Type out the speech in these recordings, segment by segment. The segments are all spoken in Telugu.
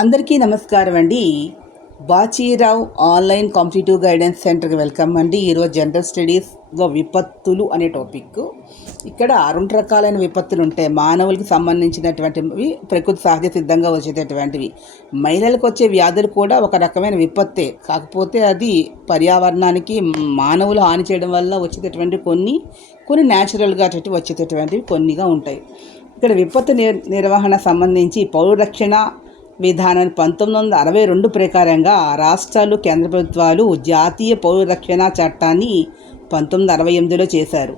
అందరికీ నమస్కారం అండి. బాచీరావు ఆన్లైన్ కాంపిటేటివ్ గైడెన్స్ సెంటర్కి వెల్కమ్ అండి. ఈరోజు జనరల్ స్టడీస్లో విపత్తులు అనే టాపిక్. ఇక్కడ 2 రకాలైన విపత్తులు ఉంటాయి. మానవులకి సంబంధించినటువంటివి, ప్రకృతి సహజ సిద్ధంగా వచ్చేటటువంటివి. మహిళలకు వచ్చే వ్యాధులు కూడా ఒక రకమైన విపత్తే, కాకపోతే అది పర్యావరణానికి మానవులు హాని చేయడం వల్ల వచ్చేటటువంటి కొన్ని న్యాచురల్గా వచ్చేటటువంటివి కొన్నిగా ఉంటాయి. ఇక్కడ విపత్తు నిర్వహణ సంబంధించి పౌర రక్షణ విధానం 1962 ప్రకారంగా రాష్ట్రాలు, కేంద్ర ప్రభుత్వాలు జాతీయ పౌర రక్షణ చట్టాన్ని 1968లో చేశారు.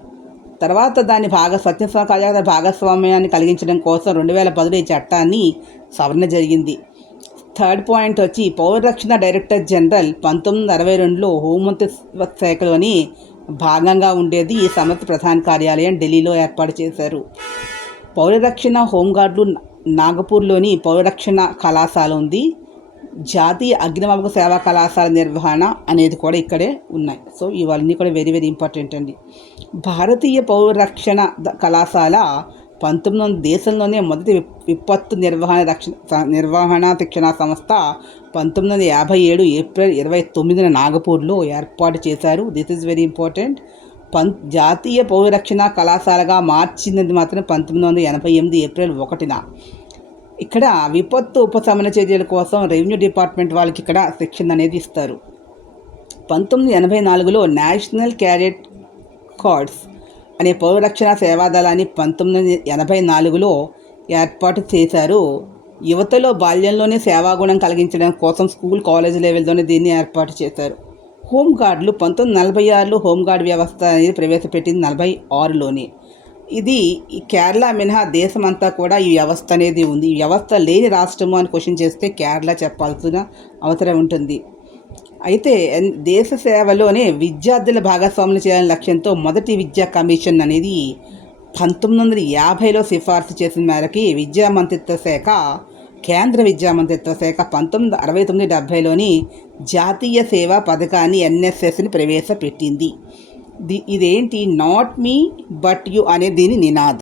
తర్వాత దాని భాగస్వామ్యాన్ని కలిగించడం కోసం 2010లో ఈ చట్టాన్ని సవరణ జరిగింది. థర్డ్ పాయింట్ వచ్చి పౌర రక్షణ డైరెక్టర్ జనరల్ 1962లో హోంమంత్రిత్వ శాఖలోని భాగంగా ఉండేది. ఈ సంస్థ ప్రధాన కార్యాలయం ఢిల్లీలో ఏర్పాటు చేశారు. పౌరరక్షణ హోంగార్డులు నాగపూర్లోని పౌరరక్షణ కళాశాల ఉంది. జాతీయ అగ్నిమాపక సేవా కళాశాల నిర్వహణ అనేది కూడా ఇక్కడే ఉన్నాయి. సో ఇవన్నీ కూడా వెరీ వెరీ ఇంపార్టెంట్ అండి. భారతీయ పౌరరక్షణ కళాశాల 1900 దేశంలోనే మొదటి విపత్తు నిర్వహణ శిక్షణ సంస్థ 1957 ఏప్రిల్ 29న నాగపూర్లో ఏర్పాటు చేశారు. This is very important. జాతీయ పౌరరక్షణ కళాశాలగా మార్చినది మాత్రం 1988 ఏప్రిల్ 1న. ఇక్కడ విపత్తు ఉపశమన చర్యల కోసం రెవెన్యూ డిపార్ట్మెంట్ వాళ్ళకి ఇక్కడ శిక్షణ అనేది ఇస్తారు. 1984లో నేషనల్ క్యాడెట్ కార్డ్స్ అనే పౌరరక్షణ సేవాదళాన్ని 1984లో ఏర్పాటు చేశారు. యువతలో బాల్యంలోనే సేవాగుణం కలిగించడం కోసం స్కూల్, కాలేజ్ లెవెల్లోనే దీన్ని ఏర్పాటు చేశారు. హోంగార్డులు 1946లో హోంగార్డ్ వ్యవస్థ అనేది ప్రవేశపెట్టింది 46లోనే. ఇది కేరళ మినహా దేశమంతా కూడా ఈ వ్యవస్థ అనేది ఉంది. ఈ వ్యవస్థ లేని రాష్ట్రము అని క్వశ్చన్ చేస్తే కేరళ చెప్పాల్సిన అవసరం ఉంటుంది. అయితే దేశ సేవలోనే విద్యార్థుల భాగస్వాములు చేయాలని లక్ష్యంతో మొదటి విద్యా కమిషన్ అనేది 1950లో సిఫార్సు చేసిన మేరకి విద్యా మంత్రిత్వ శాఖ, కేంద్ర విద్యా మంత్రిత్వ శాఖ 1969-70లోని జాతీయ సేవా పథకాన్ని NSSని ప్రవేశపెట్టింది. ఇదేంటి? నాట్ మీ బట్ యు అనే దీని నినాదం.